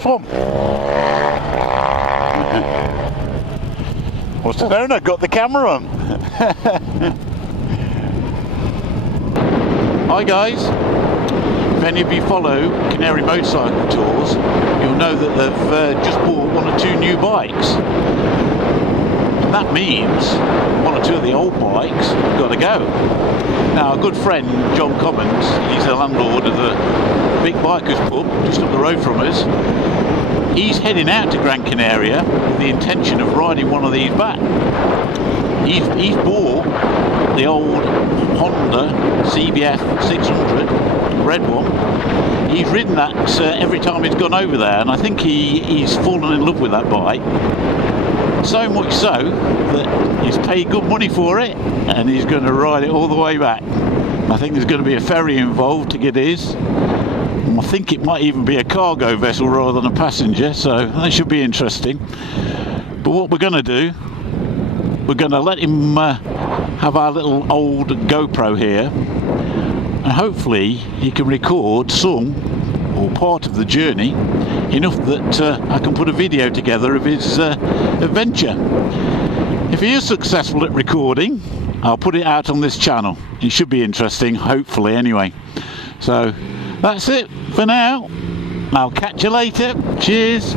from? What's the owner got the camera on? Hi guys, if any of you follow Canary Motorcycle Tours, you'll know that they've just bought 1 or 2 new bikes. And that means 1 or 2 of the old bikes have got to go. Now, a good friend, John Commons, he's the landlord of the Big Bikers pub just up the road from us. He's heading out to Gran Canaria with the intention of riding 1 of these back. He's bought the old Honda CBF 600, red one. He's ridden that every time he's gone over there, and I think he's fallen in love with that bike. So much so that he's paid good money for it, and he's going to ride it all the way back. I think there's going to be a ferry involved to get his. I think it might even be a cargo vessel rather than a passenger, so that should be interesting. But what we're going to do, we're going to let him have our little old GoPro here, and hopefully he can record some or part of the journey enough that I can put a video together of his adventure. If he is successful at recording, I'll put it out on this channel. It should be interesting, hopefully anyway. So that's it for now. I'll catch you later. Cheers.